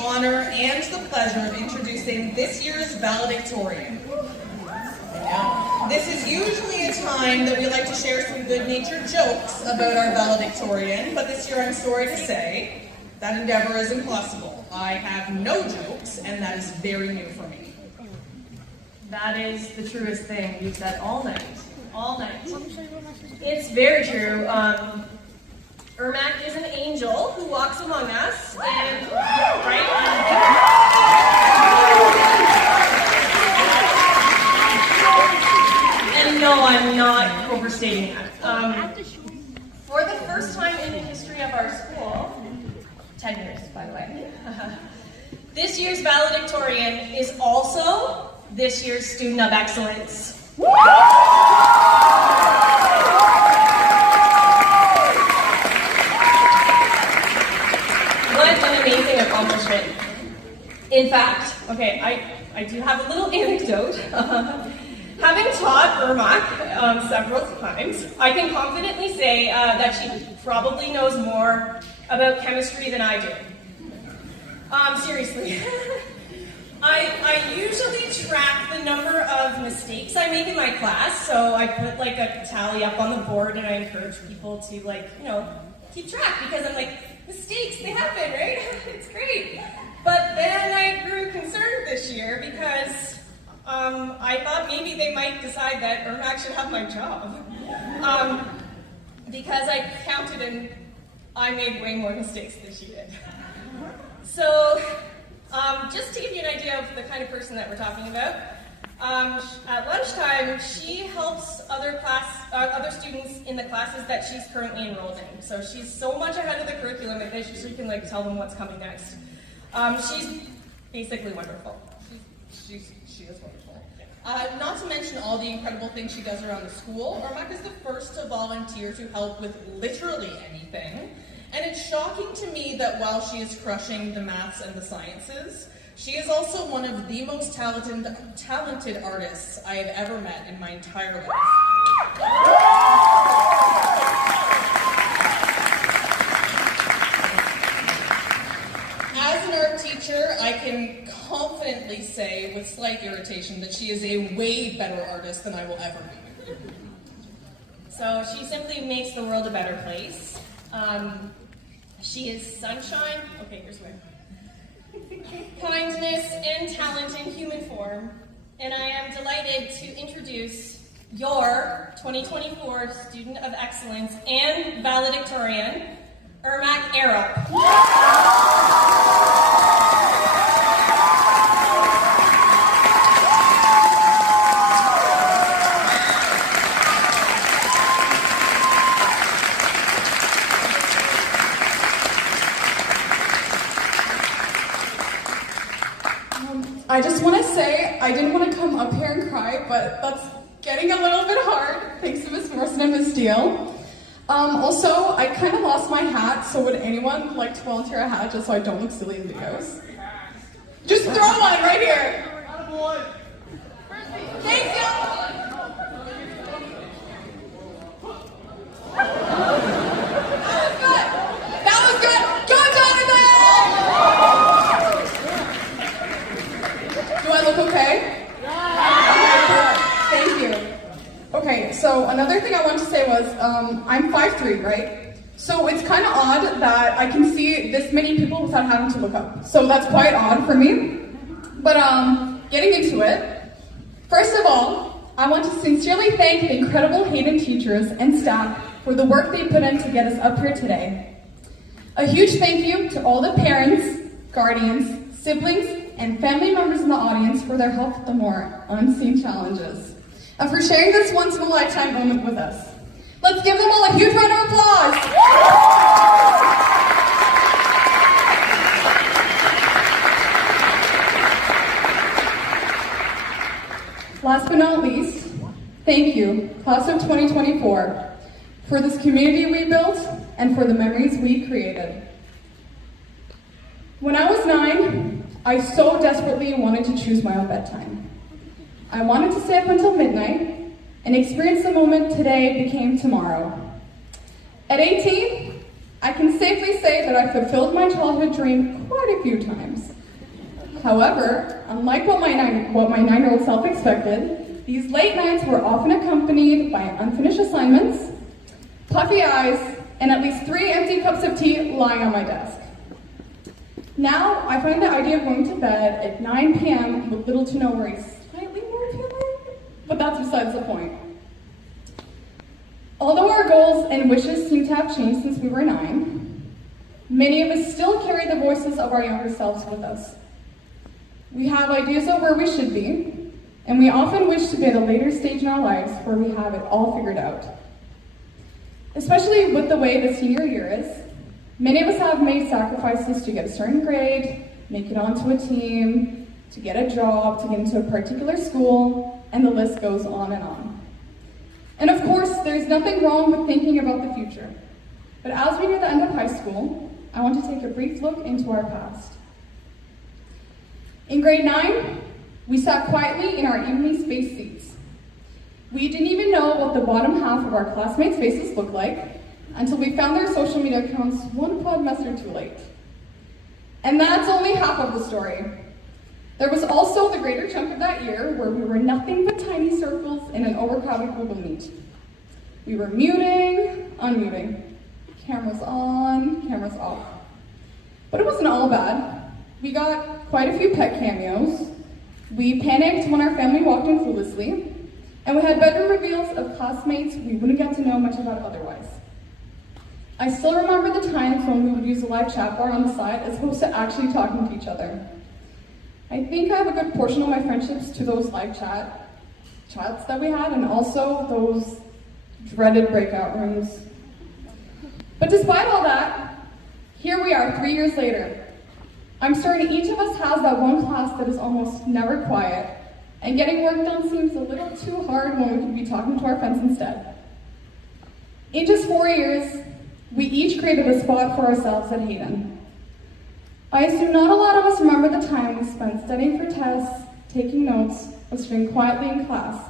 honor and the pleasure of introducing this year's valedictorian. Now, this is usually a time that we like to share some good-natured jokes about our valedictorian, but this year I'm sorry to say that endeavor is impossible. I have no jokes, and that is very new for me. That is the truest thing you've said all night. All night. It's very true. Irmak is an angel who walks among us, and right? And no, I'm not overstating that. For the first time in the history of our school, 10 years, by the way, this year's valedictorian is also this year's student of excellence. What an amazing accomplishment. In fact, okay, I do have a little anecdote. Having taught Irmak several times, I can confidently say that she probably knows more about chemistry than I do. Seriously. I usually track the number of mistakes I make in my class, so I put like a tally up on the board and I encourage people to keep track because I'm like, mistakes, they happen, right? It's great. But then I grew concerned this year because I thought maybe they might decide that Irmak should have my job. Because I counted and I made way more mistakes than she did. So, just to give you an idea of the kind of person that we're talking about, at lunchtime, she helps other students in the classes that she's currently enrolled in. So she's so much ahead of the curriculum that she can tell them what's coming next. She's basically wonderful. She is wonderful. Not to mention all the incredible things she does around the school, Irmak is the first to volunteer to help with literally anything. And it's shocking to me that while she is crushing the maths and the sciences, she is also one of the most talented artists I have ever met in my entire life. As an art teacher, I can confidently say with slight irritation that she is a way better artist than I will ever be. So she simply makes the world a better place. She is sunshine, okay, here's where. Kindness and talent in human form. And I am delighted to introduce your 2024 Student of Excellence and Valedictorian, Eralp. I just want to say, I didn't want to come up here and cry, but that's getting a little bit hard, thanks to Miss Morrison and Miss Steele. Also, I kind of lost my hat, so would anyone like to volunteer a hat just so I don't look silly in videos? Just throw one right here. Thank you. That was good. Go, Jonathan! Do I look okay? Thank you. Okay, so another thing I wanted to say was, I'm 5'3", right? So it's kind of odd that I can see this many people without having to look up. So that's quite odd for me. But getting into it, first of all, I want to sincerely thank the incredible Hayden teachers and staff for the work they put in to get us up here today. A huge thank you to all the parents, guardians, siblings, and family members in the audience for their help with the more unseen challenges, and for sharing this once-in-a-lifetime moment with us. Let's give them all a huge round of applause! Last but not least, thank you, class of 2024, for this community we built and for the memories we created. When I was 9, I so desperately wanted to choose my own bedtime. I wanted to stay up until midnight and experience the moment today became tomorrow. At 18, I can safely say that I fulfilled my childhood dream quite a few times. However, unlike what my 9-year-old self expected, these late nights were often accompanied by unfinished assignments, puffy eyes, and at least 3 empty cups of tea lying on my desk. Now, I find the idea of going to bed at 9 p.m. with little to no worries slightly more appealing, but that's besides the point. Although our goals and wishes seem to have changed since we were 9, many of us still carry the voices of our younger selves with us. We have ideas of where we should be, and we often wish to be at a later stage in our lives where we have it all figured out. Especially with the way the senior year is, many of us have made sacrifices to get a certain grade, make it onto a team, to get a job, to get into a particular school, and the list goes on and on. And of course, there's nothing wrong with thinking about the future. But as we near the end of high school, I want to take a brief look into our past. In grade 9, we sat quietly in our evenly spaced seats. We didn't even know what the bottom half of our classmates' faces looked like until we found their social media accounts one quadrimester too late. And that's only half of the story. There was also the greater chunk of that year where we were nothing but tiny circles in an overcrowded Google Meet. We were muting, unmuting, cameras on, cameras off. But it wasn't all bad. We got quite a few pet cameos. We panicked when our family walked in foolishly, and we had bedroom reveals of classmates we wouldn't get to know much about otherwise. I still remember the times when we would use a live chat bar on the side as opposed to actually talking to each other. I think I have a good portion of my friendships to those live chats that we had, and also those dreaded breakout rooms. But despite all that, here we are 3 years later. I'm certain each of us has that one class that is almost never quiet, and getting work done seems a little too hard when we could be talking to our friends instead. In just 4 years, we each created a spot for ourselves at Hayden. I assume not a lot of us remember the time we spent studying for tests, taking notes, or sitting quietly in class,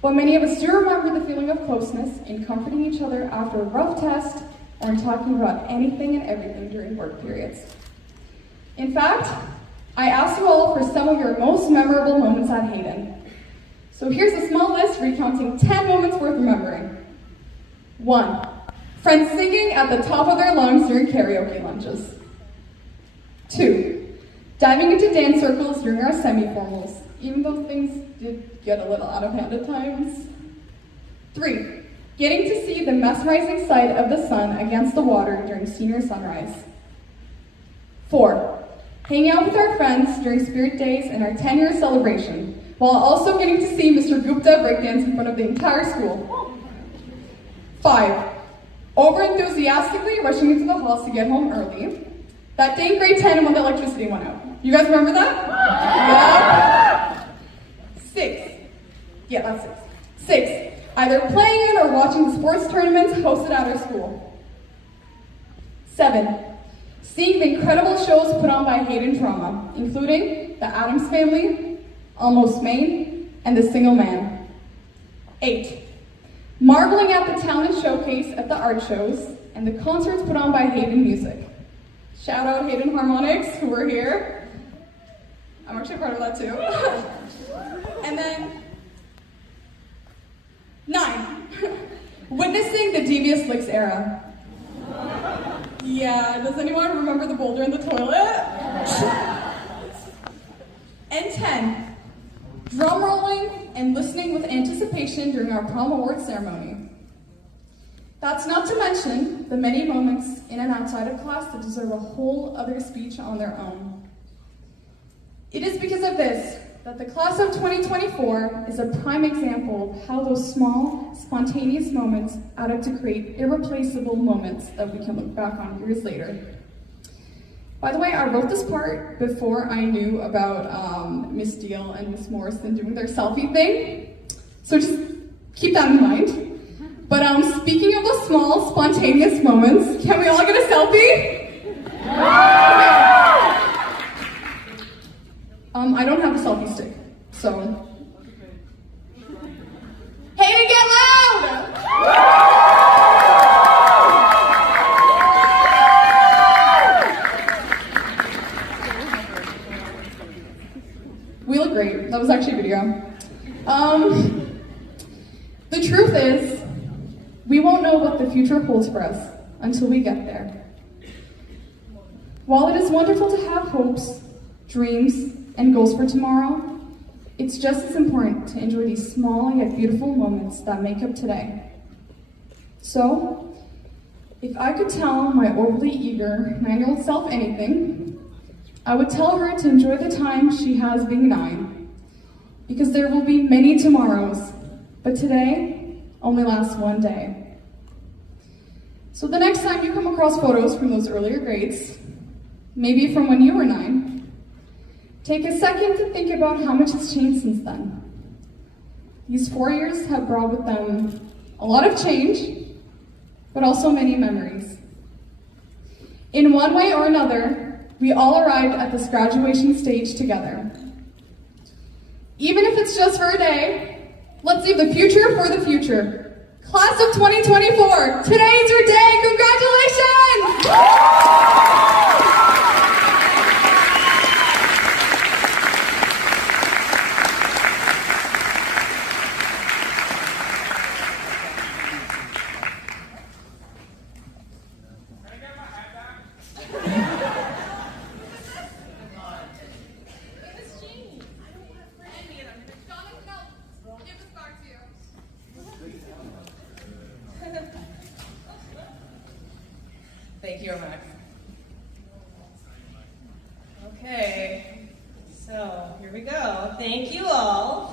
but many of us do remember the feeling of closeness in comforting each other after a rough test or in talking about anything and everything during work periods. In fact, I asked you all for some of your most memorable moments at Hayden. So here's a small list recounting 10 moments worth remembering. 1. Friends singing at the top of their lungs during karaoke lunches. 2. Diving into dance circles during our semi-formals, even though things did get a little out of hand at times. 3. Getting to see the mesmerizing sight of the sun against the water during senior sunrise. 4. Hanging out with our friends during spirit days and our 10-year celebration, while also getting to see Mr. Gupta breakdance in front of the entire school. 5. Over-enthusiastically rushing into the halls to get home early. That day in grade 10 when the electricity went out. You guys remember that? Yeah. 6. Yeah, that's 6. 6. Either playing in or watching the sports tournaments hosted at our school. 7. Seeing the incredible shows put on by Hayden Drama, including The Addams Family, Almost Maine, and The Single Man. 8. Marveling at the talent showcase at the art shows and the concerts put on by Hayden Music. Shout out Hayden Harmonics, who were here. I'm actually part of that too. And then 9. Witnessing the Devious Licks era. Yeah, does anyone remember the boulder in the toilet? And 10. Drum rolling and listening with anticipation during our prom awards ceremony. That's not to mention the many moments in and outside of class that deserve a whole other speech on their own. It is because of this that the class of 2024 is a prime example of how those small, spontaneous moments add up to create irreplaceable moments that we can look back on years later. By the way, I wrote this part before I knew about Miss Deal and Miss Morrison doing their selfie thing, so just keep that in mind. But speaking of those small, spontaneous moments, can we all get a selfie? Okay. I don't have a selfie stick, so. Hayden, get loud! great. That was actually a video. The truth is, we won't know what the future holds for us until we get there. While it is wonderful to have hopes, dreams, and goals for tomorrow, it's just as important to enjoy these small yet beautiful moments that make up today. So, if I could tell my overly eager 9-year-old self anything, I would tell her to enjoy the time she has being 9, because there will be many tomorrows, but today only lasts one day. So the next time you come across photos from those earlier grades, maybe from when you were 9, take a second to think about how much has changed since then. These 4 years have brought with them a lot of change, but also many memories. In one way or another, we all arrived at this graduation stage together. Even if it's just for a day, let's leave the future for the future. Class of 2024, today's your day, congratulations! Thank you, Irmak. Okay, so here we go. Thank you all.